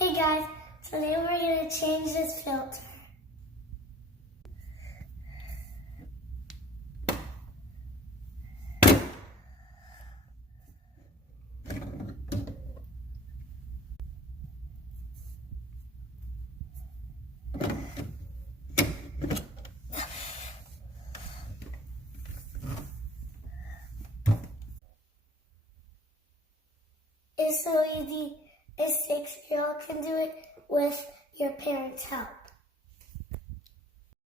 Hey guys, today we're going to change this filter. It's so easy, a 6-year-old can do it with your parents' help.